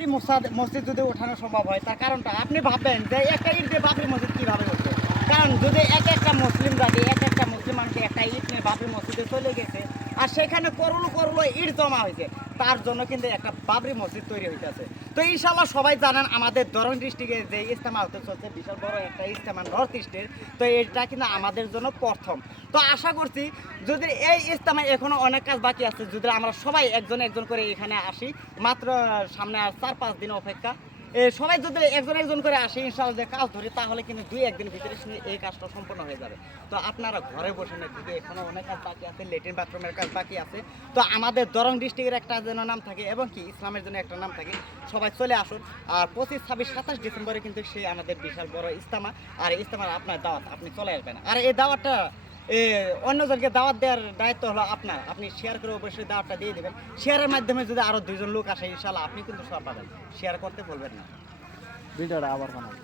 বাবরি মসজিদ যদি ওঠানো সম্ভব হয়, তার কারণটা আপনি ভাববেন যে একটা ইট দিয়ে বাবরি মসজিদ কীভাবে হচ্ছে। কারণ যদি একটা মুসলিম জাতি একটা মুসলিম মানুষের একটা ইট নিয়ে বাবরি মসজিদে চলে গেছে, আর সেখানে করলো করলো ইট জমা হয়েছে, তার জন্য কিন্তু একটা বাবরি মসজিদ তৈরি হইতেছে। তো ইনশাল্লাহ সবাই জানেন আমাদের দরং ডিস্ট্রিক্টে যে ইজতেমা হতে চলছে, বিশাল বড় একটা ইজতেমা নর্থ ইস্টের। তো এটা কিন্তু আমাদের জন্য প্রথম। তো আশা করছি যদি এই ইজতেমায় এখনো অনেক কাজ বাকি আছে, যদি আমরা সবাই একজন একজন করে এখানে আসি, মাত্র সামনে আর 4-5 দিন অপেক্ষা, সবাই যদি একজন একজন করে আসে ইনশাআল্লাহ যে কাজ ধরি, তাহলে কিন্তু 2-1 দিনের ভিতরে এই কাজটা সম্পূর্ণ হয়ে যাবে। তো আপনারা ঘরে বসে না থেকে এখনো অনেক কাজ বাকি আছে, লেট্রিন বাথরুমের কাজ বাকি আছে। তো আমাদের দরং ডিস্ট্রিক্টের একটা যেন নাম থাকে এবং কি ইসলামের জন্য একটা নাম থাকে। সবাই চলে আসুন। আর 25, 26, 27 ডিসেম্বরে কিন্তু সেই আমাদের বিশাল বড় ইজতেমা। আর ইজতেমার আপনার দাওয়াত, আপনি চলে আসবেন। আর এই দাওয়াতটা অন্যজনকে দাওয়াত দেওয়ার দায়িত্ব হলো আপনার। আপনি শেয়ার করে অবশ্যই দাওয়াতটা দিয়ে দেবেন। শেয়ারের মাধ্যমে যদি আরও 2 জন লোক আসে, ইনশাল্লাহ আপনি কিন্তু সব পাবেন। শেয়ার করতে ভুলবেন না। ভিডিওটা আবার বানাবো।